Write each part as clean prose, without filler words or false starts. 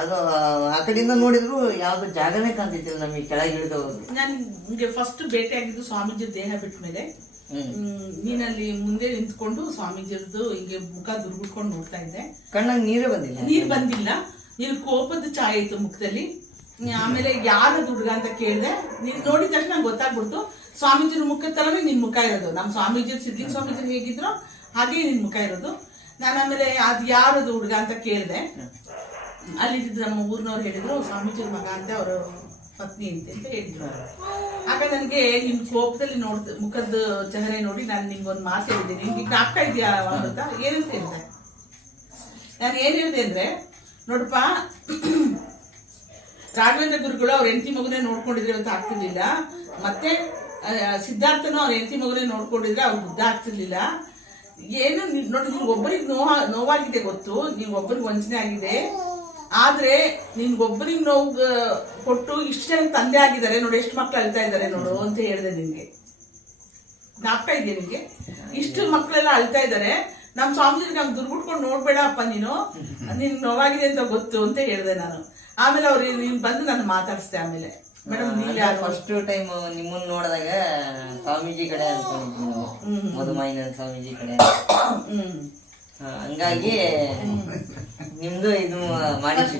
ಅದು ಆ ಕಡೆಯಿಂದ ನೋಡಿದ್ರು ಯಾವ್ದು ಜಾಗನೇ ಕಾಣ್ತಿದ್ದಿಲ್ಲ ನಮಗೆ ಕೆಳಗೆ ಇಳಿದವರು. ನಿಮ್ಗೆ ಫಸ್ಟ್ ಭೇಟಿ ಆಗಿದ್ದು ಸ್ವಾಮೀಜಿ ದೇಹ ಬಿಟ್ಟ ಮೇಲೆ. ನೀನಲ್ಲಿ ಮುಂದೆ ನಿಂತ್ಕೊಂಡು ಸ್ವಾಮೀಜಿಯವ್ರದ್ದು ಹಿಂಗೆ ಮುಖ ದುರ್ಬಿಟ್ಕೊಂಡು ನೋಡ್ತಾ ಇದ್ದೆ. ಕಣ್ಣಾಗ ನೀರ್ ಬಂದಿಲ್ಲ. ನೀನು ಕೋಪದ ಛಾಯೆ ಇತ್ತು ಮುಖದಲ್ಲಿ. ಆಮೇಲೆ ಯಾರದು ಹುಡುಗ ಅಂತ ಕೇಳಿದೆ. ನೀನ್ ನೋಡಿದ ತಕ್ಷಣ ನಂಗೆ ಗೊತ್ತಾಗ್ಬಿಡ್ತು ಸ್ವಾಮೀಜಿನ ಮುಖದ ತರನೇ ನಿನ್ ಮುಖ ಇರೋದು. ನಮ್ಮ ಸ್ವಾಮೀಜಿ ಸಿದ್ಲಿಂಗ ಸ್ವಾಮೀಜಿ ಹೇಗಿದ್ರು ಹಾಗೆ ನಿನ್ ಮುಖ ಇರೋದು. ನಾನು ಆಮೇಲೆ ಅದ್ ಯಾರದು ಹುಡುಗ ಅಂತ ಕೇಳಿದೆ. ಅಲ್ಲಿ ನಮ್ಮ ಊರಿನವ್ರು ಹೇಳಿದ್ರು ಸ್ವಾಮೀಜಿ ಮಗ ಅಂತ ಅವ್ರ ಪತ್ನಿ ಅಂತ ಹೇಳಿದ್ರು. ಆಗ ನನಗೆ ನಿನ್ ಕೋಪದಲ್ಲಿ ಮುಖದ ಚಹರೆ ನೋಡಿ ನಾನು ನಿಮ್ಗೊಂದು ಮಾತು ಹೇಳಿದ್ದೆ. ನಿಮ್ಗೆ ಈಗ ಆಗ್ತಾ ಇದೆಯಾ ಅಮೃತ? ಏನಂತ ಹೇಳಿದೆ? ನಾನು ಏನ್ ಹೇಳಿದೆ ಅಂದ್ರೆ, ನೋಡಪ್ಪ, ರಾಘವೇಂದ್ರ ಗುರುಗಳು ಅವ್ರ ಹೆಂಡತಿ ಮಗುನೇ ನೋಡ್ಕೊಂಡಿದ್ರೆ ಅಂತ ಆಗ್ತಿರ್ಲಿಲ್ಲ. ಮತ್ತೆ ಸಿದ್ಧಾರ್ಥನು ಅವ್ರ ಹೆಂಡತಿ ಮಗುನೇ ನೋಡ್ಕೊಂಡಿದ್ರೆ ಅವ್ರ ಬುದ್ಧ ಆಗ್ತಿರ್ಲಿಲ್ಲ. ಏನು ನೋಡಿ, ನಿಮ್ಗೊಬ್ಬರಿಗೆ ನೋವಾಗಿದೆ ಗೊತ್ತು, ನಿಮ್ಗೊಬ್ಬರಿಗೆ ವಂಚನೆ ಆಗಿದೆ. ಆದ್ರೆ ನಿನ್ಗೊಬ್ಬರಿಗೆ ನೋವು ಕೊಟ್ಟು ಇಷ್ಟು ಜನ ತಂದೆ ಆಗಿದ್ದಾರೆ ನೋಡು, ಎಷ್ಟು ಮಕ್ಳು ಅಳ್ತಾ ಇದ್ದಾರೆ ನೋಡು ಅಂತ ಹೇಳಿದೆ. ನಿನ್ಗೆ ಜ್ಞಾಪಕ ಇದೆಯಾ? ನಿಮ್ಗೆ ಇಷ್ಟು ಮಕ್ಳೆಲ್ಲ ಅಳ್ತಾ ಇದ್ದಾರೆ. ನಮ್ ಸ್ವಾಮೀಜಿ ನಮ್ಗೆ ದುರ್ಗುಟ್ಕೊಂಡು ನೋಡ್ಬೇಡ ಅಪ್ಪ, ನಿನ್ ನೋವಾಗಿದೆ ಅಂತ ಗೊತ್ತು ಅಂತ ಹೇಳಿದೆ ನಾನು. ಆಮೇಲೆ ಅವ್ರು ನೀನ್ ಬಂದು ನಾನು ಮಾತಾಡಿಸ್ದೆ. ಆಮೇಲೆ ಮೇಡಮ್ ನೀವ್ ಫಸ್ಟ್ ಟೈಮ್ ನಿಮ್ಮನ್ನ ನೋಡಿದಾಗ ಸ್ವಾಮೀಜಿ ಕಡೆ ಅನ್ಕೊಂಡಿದ್ವಿ ನಾವು, ಮಧುಮಾಯಿನ ಸ್ವಾಮೀಜಿ ಕಡೆ. ಹಂಗಾಗಿ ನಿಮ್ದು ಇದು ಮಾಡಿದ್ವಿ,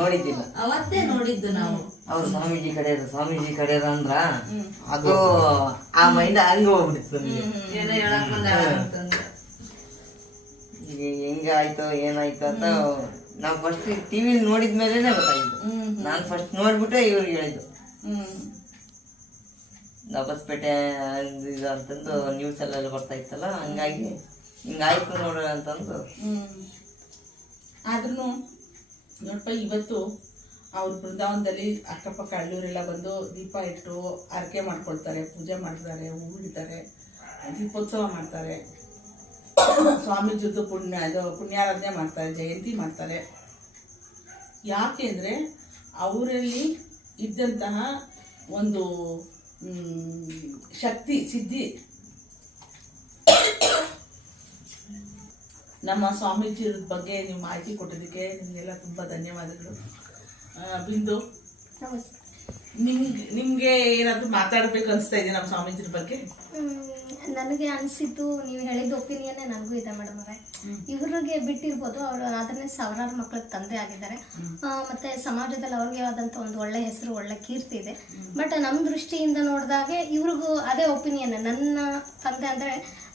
ನೋಡಿದ್ದಿಲ್ಲ, ಅವತ್ತೇ ನೋಡಿದ್ದು ನಾವು. ಅವ್ರು ಸ್ವಾಮೀಜಿ ಕಡೆ ಅಂದ್ರ ಅದು ಆ ಮೈಂಡ್ ಹಂಗ ಹೋಗ್ಬಿಡ್ತು. ಹೆಂಗ ಆಯ್ತು ಏನಾಯ್ತು ಅಂತ ನಾವ್ ಫಸ್ಟ್ ಟಿವಿ ನೋಡಿದ್ಮೇಲೆ ಗೊತ್ತಾಗಿದ್ದು. ನಾನ್ ಫಸ್ಟ್ ನೋಡ್ಬಿಟ್ಟೆ ಇವ್ರಿಗೆ ಹೇಳಿದ್ದು ದಬಸ್ಪೇಟೆ ಇದು ಅಂತಂದು ನ್ಯೂಸ್ ಅಲ್ಲೆಲ್ಲ ಬರ್ತಾ ಇತ್ತಲ್ಲ, ಹಂಗಾಗಿ ಹಿಂಗಾಯ್ತು ನೋಡ್ರಿ ಅಂತಂದು. ಆದ್ರೂ ನೋಡಪ್ಪ, ಇವತ್ತು ಅವ್ರ ಬೃಂದಾವನದಲ್ಲಿ ಅಕ್ಕಪಕ್ಕ ಹಳ್ಳಿಯವರೆಲ್ಲ ಬಂದು ದೀಪ ಇಟ್ಟು ಹರಕೆ ಮಾಡ್ಕೊಳ್ತಾರೆ, ಪೂಜೆ ಮಾಡ್ತಾರೆ, ಹೂ ಇಡ್ತಾರೆ, ದೀಪೋತ್ಸವ ಮಾಡ್ತಾರೆ, ಸ್ವಾಮೀಜಿದು ಪುಣ್ಯಾರಾಧನೆ ಮಾಡ್ತಾರೆ, ಜಯಂತಿ ಮಾಡ್ತಾರೆ. ಯಾಕೆ ಅಂದರೆ ಅವರಲ್ಲಿ ಇದ್ದಂತಹ ಒಂದು ಶಕ್ತಿ ಸಿದ್ಧಿ. ನಮ್ಮ ಸ್ವಾಮೀಜಿ ಬಗ್ಗೆ ನೀವು ಮಾಹಿತಿ ಕೊಟ್ಟಿದ್ದಕ್ಕೆ ನಿಮಗೆಲ್ಲ ತುಂಬ ಧನ್ಯವಾದಗಳು. ಬಿಂದು, ನಿಮ್ಗೆ ಏನಾದರೂ ಮಾತಾಡಬೇಕು ಅನಿಸ್ತಾ ಇದೆ ನಮ್ಮ ಸ್ವಾಮೀಜಿ ಬಗ್ಗೆ? ನನಗೆ ಅನಿಸಿದ್ದು ನೀವು ಹೇಳಿದ ಒಪಿನಿಯನ್ನೇ ನನಗೂ ಇದೆ ಮೇಡಮ್ ಅವರೇ. ಇವ್ರಿಗೆ ಬಿಟ್ಟಿರ್ಬೋದು, ಅವರು ಅದನ್ನೇ ಸಾವಿರಾರು ಮಕ್ಕಳಿಗೆ ತಂದೆ ಆಗಿದ್ದಾರೆ. ಮತ್ತೆ ಸಮಾಜದಲ್ಲಿ ಅವ್ರಿಗೆ ಆದಂಥ ಒಂದು ಒಳ್ಳೆ ಹೆಸರು, ಒಳ್ಳೆ ಕೀರ್ತಿ ಇದೆ. ಬಟ್ ನಮ್ಮ ದೃಷ್ಟಿಯಿಂದ ನೋಡಿದಾಗೆ ಇವ್ರಿಗೂ ಅದೇ ಒಪಿನಿಯನ್. ನನ್ನ ತಂದೆ ಅಂದರೆ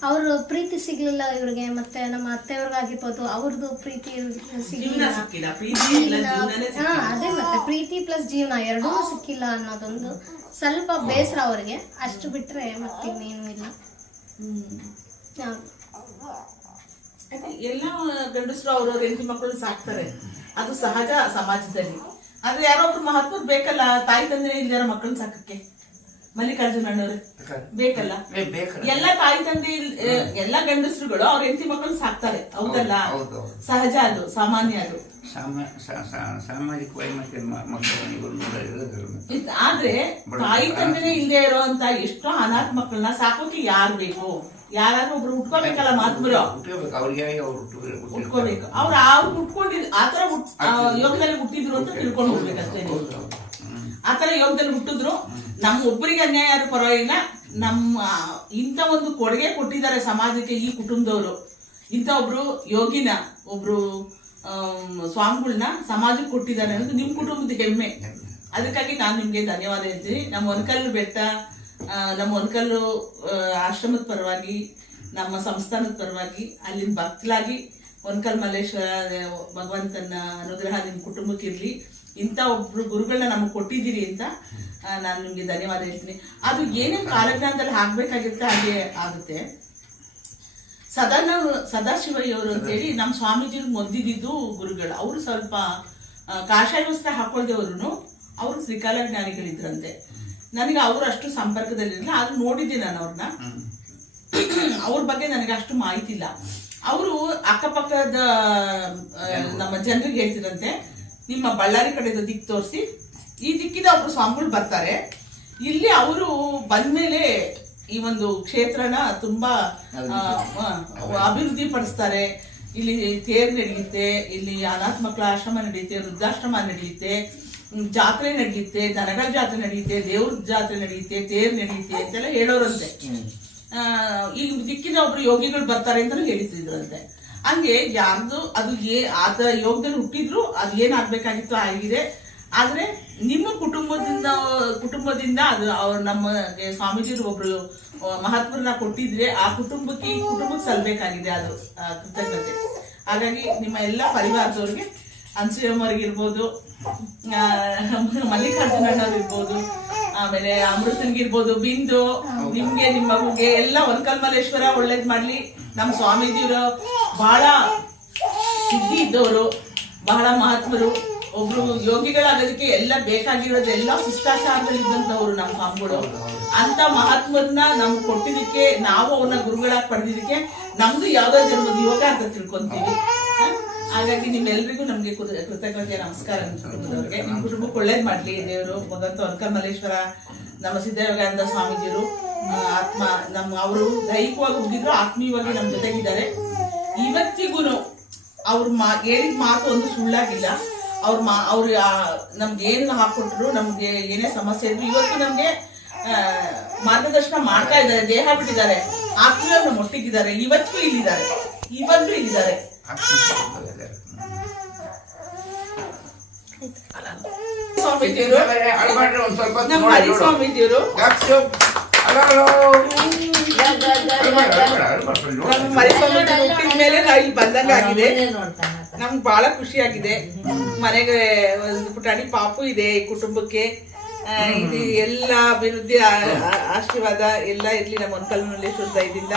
ಅವರು ಪ್ರೀತಿ ಸಿಗ್ಲಿಲ್ಲ ಇವ್ರಿಗೆ, ಮತ್ತೆ ನಮ್ಮ ಅತ್ತೆಯವ್ರಿಗಾಗಿರ್ಬೋದು ಅವ್ರದ್ದು ಪ್ರೀತಿ ಸಿಗ್ಲಿಲ್ಲ. ಅದೇ ಮತ್ತೆ ಪ್ರೀತಿ ಪ್ಲಸ್ ಜೀವನ ಎರಡೂ ಸಿಕ್ಕಿಲ್ಲ ಅನ್ನೋದೊಂದು ಸ್ವಲ್ಪ ಬೇಸರ ಅವ್ರಿಗೆ. ಅಷ್ಟು ಬಿಟ್ರೆ ಮತ್ತಿನ್ನೇನು ಇಲ್ಲ. ಎಲ್ಲ ಗಂಡಸರು ಅವ್ರವ್ರ ಹೆಂಡತಿ ಮಕ್ಕಳು ಸಾಕ್ತಾರೆ, ಅದು ಸಹಜ ಸಮಾಜದಲ್ಲಿ. ಆದ್ರೆ ಯಾರೊಬ್ರು ಮಹತ್ವರು ಬೇಕಲ್ಲ, ತಾಯಿ ತಂದೆ ಇಲ್ದಾರ ಮಕ್ಕಳನ್ನ ಸಾಕಕ್ಕೆ. ಮಲ್ಲಿಕಾರ್ಜುನ ಅಣ್ಣವ್ರೆ ಬೇಕಲ್ಲ, ಎಲ್ಲ ತಾಯಿ ತಂದೆ ಎಲ್ಲ ಗಂಡಸರುಗಳು ಅವ್ರ ಹೆಂಡತಿ ಮಕ್ಕಳು ಸಾಕ್ತಾರೆ, ಹೌದಲ್ಲ? ಸಹಜ, ಅದು ಸಾಮಾನ್ಯ, ಅದು ಸಾಮಾಜಿಕವಾಗಿ. ಆದ್ರೆ ತಾಯಿ ತಂದೆನೇ ಇಲ್ಲದೆ ಇರೋಂತ ಎಷ್ಟೋ ಅನಾಥ ಮಕ್ಕಳನ್ನ ಸಾಕೋಕೆ ಯಾರು ಬೇಕು? ಯಾರಾದ್ರೂ ಒಬ್ರು ಉಟ್ಕೋಬೇಕಲ್ಲ, ಮಾತ್ಮರು ಉಟ್ಕೋಬೇಕು. ಅವ್ರು ಉಟ್ಕೊಂಡಿದ್ ಆತರ ಯೋಗದಲ್ಲಿ ಹುಟ್ಟಿದ್ರು ಅಂತ ತಿಳ್ಕೊಂಡು ಹೋಗ್ಬೇಕಷ್ಟೇ. ಆತರ ಯೋಗದಲ್ಲಿ ಹುಟ್ಟಿದ್ರು, ನಮ್ಮ ಒಬ್ಬರಿಗೆ ಅನ್ಯಾಯ ಯಾರು ಪರವಾಗಿಲ್ಲ. ನಮ್ಮ ಇಂಥ ಒಂದು ಕೊಡುಗೆ ಕೊಟ್ಟಿದ್ದಾರೆ ಸಮಾಜಕ್ಕೆ ಈ ಕುಟುಂಬದವರು. ಇಂಥ ಒಬ್ರು ಯೋಗಿನ, ಒಬ್ರು ಸ್ವಾಮಿಗಳನ್ನ ಸಮಾಜಕ್ಕೆ ಕೊಟ್ಟಿದ್ದಾರೆ ಅನ್ನೋದು ನಿಮ್ ಕುಟುಂಬದ ಹೆಮ್ಮೆ. ಅದಕ್ಕಾಗಿ ನಾನು ನಿಮ್ಗೆ ಧನ್ಯವಾದ ಹೇಳ್ತೀನಿ. ನಮ್ಮ ಒನಕಲ್ಲು ಬೆಟ್ಟ, ನಮ್ಮ ಒನಕಲ್ಲು ಆಶ್ರಮದ ಪರವಾಗಿ, ನಮ್ಮ ಸಂಸ್ಥಾನದ ಪರವಾಗಿ, ಅಲ್ಲಿನ ಭಕ್ತಲಾಗಿ ಒನಕಲ್ ಮಲ್ಲೇಶ್ವರ ಭಗವಂತನ ಅನುಗ್ರಹ ನಿಮ್ ಕುಟುಂಬಕ್ಕೆ ಇರ್ಲಿ. ಇಂಥ ಒಬ್ರು ಗುರುಗಳನ್ನ ನಮಗೆ ಕೊಟ್ಟಿದ್ದೀರಿ ಅಂತ ನಾನು ನಿಮ್ಗೆ ಧನ್ಯವಾದ ಹೇಳ್ತೀನಿ. ಅದು ಏನೇನು ಕಾಲಜ್ಞಾನದಲ್ಲಿ ಆಗ್ಬೇಕಾಗಿರುತ್ತೆ ಹಾಗೆ ಆಗುತ್ತೆ. ಸದಾಶಿವಯ್ಯವರು ಅಂತೇಳಿ ನಮ್ಮ ಸ್ವಾಮೀಜಿ ಮೊದ್ದಿದ್ದು ಗುರುಗಳು. ಅವರು ಸ್ವಲ್ಪ ಕಾಷಾಯ ವಸ್ತ್ರ ಹಾಕೊಳ್ದೇವ್ರು ಅವರು ತ್ರಿಕಾಲ ಜ್ಞಾನಿಗಳಿದ್ರಂತೆ. ನನಗೆ ಅವರು ಅಷ್ಟು ಸಂಪರ್ಕದಲ್ಲಿರಲಿಲ್ಲ, ಆದ್ರೂ ನೋಡಿದ್ದೆ ನಾನು ಅವ್ರನ್ನ. ಅವ್ರ ಬಗ್ಗೆ ನನಗೆ ಅಷ್ಟು ಮಾಹಿತಿ ಇಲ್ಲ. ಅವರು ಅಕ್ಕಪಕ್ಕದ ನಮ್ಮ ಜನರಿಗೆ ಹೇಳ್ತಿರಂತೆ, ನಿಮ್ಮ ಬಳ್ಳಾರಿ ಕಡೆದ ದಿಕ್ಕು ತೋರಿಸಿ, ಈ ದಿಕ್ಕಿದ ಒಬ್ರು ಸ್ವಾಮಿಗಳು ಬರ್ತಾರೆ, ಇಲ್ಲಿ ಅವರು ಬಂದ್ಮೇಲೆ ಈ ಒಂದು ಕ್ಷೇತ್ರನ ತುಂಬಾ ಅಭಿವೃದ್ಧಿ ಪಡಿಸ್ತಾರೆ, ಇಲ್ಲಿ ತೇರ್ ನಡೆಯುತ್ತೆ, ಇಲ್ಲಿ ಅನಾಥ ಮಕ್ಕಳ ಆಶ್ರಮ ನಡೆಯುತ್ತೆ, ವೃದ್ಧಾಶ್ರಮ ನಡೆಯುತ್ತೆ, ಜಾತ್ರೆ ನಡೆಯುತ್ತೆ, ದನಗಳ ಜಾತ್ರೆ ನಡೆಯುತ್ತೆ, ದೇವ್ರ ಜಾತ್ರೆ ನಡೆಯುತ್ತೆ, ತೇರ್ ನಡೆಯುತ್ತೆ ಅಂತೆಲ್ಲ ಹೇಳೋರಂತೆ. ಈಗ ದಿಕ್ಕಿನ ಒಬ್ರು ಯೋಗಿಗಳು ಬರ್ತಾರೆ ಅಂತಾನು ಹೇಳಿದ್ರಂತೆ. ಹಂಗೆ ಯಾರ್ದು ಅದು ಆದ ಯೋಗದಲ್ಲಿ ಹುಟ್ಟಿದ್ರು ಅದು ಏನಾಗ್ಬೇಕಾಗಿತ್ತು ಆಗಿದೆ. ಆದ್ರೆ ನಿಮ್ಮ ಕುಟುಂಬದಿಂದ ಅದು ಅವ್ರು ನಮಗೆ ಸ್ವಾಮೀಜಿಯವರು ಒಬ್ರು ಮಹಾತ್ಮರನ್ನ ಕೊಟ್ಟಿದ್ರೆ ಆ ಕುಟುಂಬಕ್ಕೆ ಸಲ್ಬೇಕಾಗಿದೆ ಅದು ಕೃತಜ್ಞತೆ. ಹಾಗಾಗಿ ನಿಮ್ಮ ಎಲ್ಲ ಪರಿವಾರದವ್ರಿಗೆ ಅನ್ಸೂಯಮ್ಮವ್ರಿಗಿರ್ಬೋದು, ಮಲ್ಲಿಕಾರ್ಜುನ ಅಣ್ಣವ್ರಿರ್ಬೋದು, ಆಮೇಲೆ ಅಮೃತನ್ಗಿರ್ಬೋದು, ಬಿಂದು, ನಿಮ್ಗೆ ನಿಮ್ಮ ಮಗುಗೆ ಎಲ್ಲ ಒನ್ಕಲ್ಮಲೇಶ್ವರ ಒಳ್ಳೇದ್ ಮಾಡ್ಲಿ. ನಮ್ಮ ಸ್ವಾಮೀಜಿಯವರು ಬಹಳ ಸಿದ್ಧಿ ಇದ್ದವರು, ಬಹಳ ಮಹಾತ್ಮರು, ಒಬ್ರು ಯೋಗಿಗಳಾಗೋದಕ್ಕೆ ಎಲ್ಲ ಬೇಕಾಗಿರೋದೆಲ್ಲ ಶಿಷ್ಟಾಚಾರದಲ್ಲಿದ್ದಂಥವ್ರು ನಮ್ಮ ಸ್ವಾಮಿಗಳು. ಅಂತ ಮಹಾತ್ಮರನ್ನ ನಮ್ಗೆ ಕೊಟ್ಟಿದ್ದಕ್ಕೆ, ನಾವು ಅವ್ರನ್ನ ಗುರುಗಳಾಗಿ ಪಡೆದಿದ್ದಕ್ಕೆ ನಮ್ದು ಯಾವ್ದೋ ಜನ್ಮದ ಯೋಗ ಅಂತ ತಿಳ್ಕೊಂತೀವಿ. ಹಾಗಾಗಿ ನಿಮ್ಮೆಲ್ರಿಗೂ ನಮ್ಗೆ ಕೃತಜ್ಞತೆ, ನಮಸ್ಕಾರ. ಕುಟುಂಬದವ್ರಿಗೆ, ನಿಮ್ ಕುಟುಂಬಕ್ಕೆ ಒಳ್ಳೇದ್ ಮಾಡ್ಲಿ ದೇವರು ಭಗವಂತ. ಒನ್ಕಲ್ಮಲೇಶ್ವರ ನಮ್ಮ ಸಿದ್ಧಯೋಗಾನಂದ ಸ್ವಾಮೀಜಿರು ಅವರು ದೈಹಿಕವಾಗಿ ಹೋಗಿದ್ರು, ಆತ್ಮೀಯವಾಗಿ ನಮ್ ಜೊತೆಗಿದ್ದಾರೆ. ಇವತ್ತಿಗೂನು ಅವ್ರ ಹೇಳಿದ ಮಾತು ಒಂದು ಸುಳ್ಳಾಗಿಲ್ಲ. ಅವ್ರು ನಮ್ಗೆ ಏನ್ ಹಾಕೊಟ್ರು, ನಮ್ಗೆ ಏನೇ ಸಮಸ್ಯೆ ಇದ್ರು ಇವತ್ತು ನಮ್ಗೆ ಮಾರ್ಗದರ್ಶನ ಮಾಡ್ತಾ ಇದ್ದಾರೆ. ದೇಹ ಬಿಟ್ಟಿದ್ದಾರೆ, ಆತ್ಮೀಯವ್ರನ್ನ ಮೊಟ್ಟಿಗಿದ್ದಾರೆ, ಇವತ್ತಿಗೂ ಇಲ್ಲಿದ್ದಾರೆ, ಇವಾಗ್ಲೂ ಇಲ್ಲಿದ್ದಾರೆ. ಸ್ವಾಮೀಜಿಯವರು ನಮ್ಮ ಹರಿ ಸ್ವಾಮೀಜಿಯವರು ಹುಟ್ಟಿದ ಮೇಲೆ ನಾವು ಇಲ್ಲಿ ಬಂದಂಗಾಗಿದೆ. ನಮ್ಗೆ ಬಹಳ ಖುಷಿ ಆಗಿದೆ. ಮನೆಗೆ ಒಂದು ಪುಟಾಣಿ ಪಾಪು ಇದೆ ಈ ಕುಟುಂಬಕ್ಕೆ. ಇದು ಎಲ್ಲ ಅಭಿವೃದ್ಧಿ ಆಶೀರ್ವಾದ ಎಲ್ಲ ಇರ್ಲಿ ನಮ್ಮ ಒನ್ಕಲ್ಮಲೇಶ್ವರ ದಯದಿಂದ,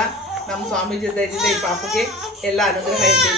ನಮ್ಮ ಸ್ವಾಮೀಜಿ ದಯದಿಂದ ಈ ಪಾಪುಗೆ ಎಲ್ಲ ಅನುಗ್ರಹ ಇರ್ಲಿ.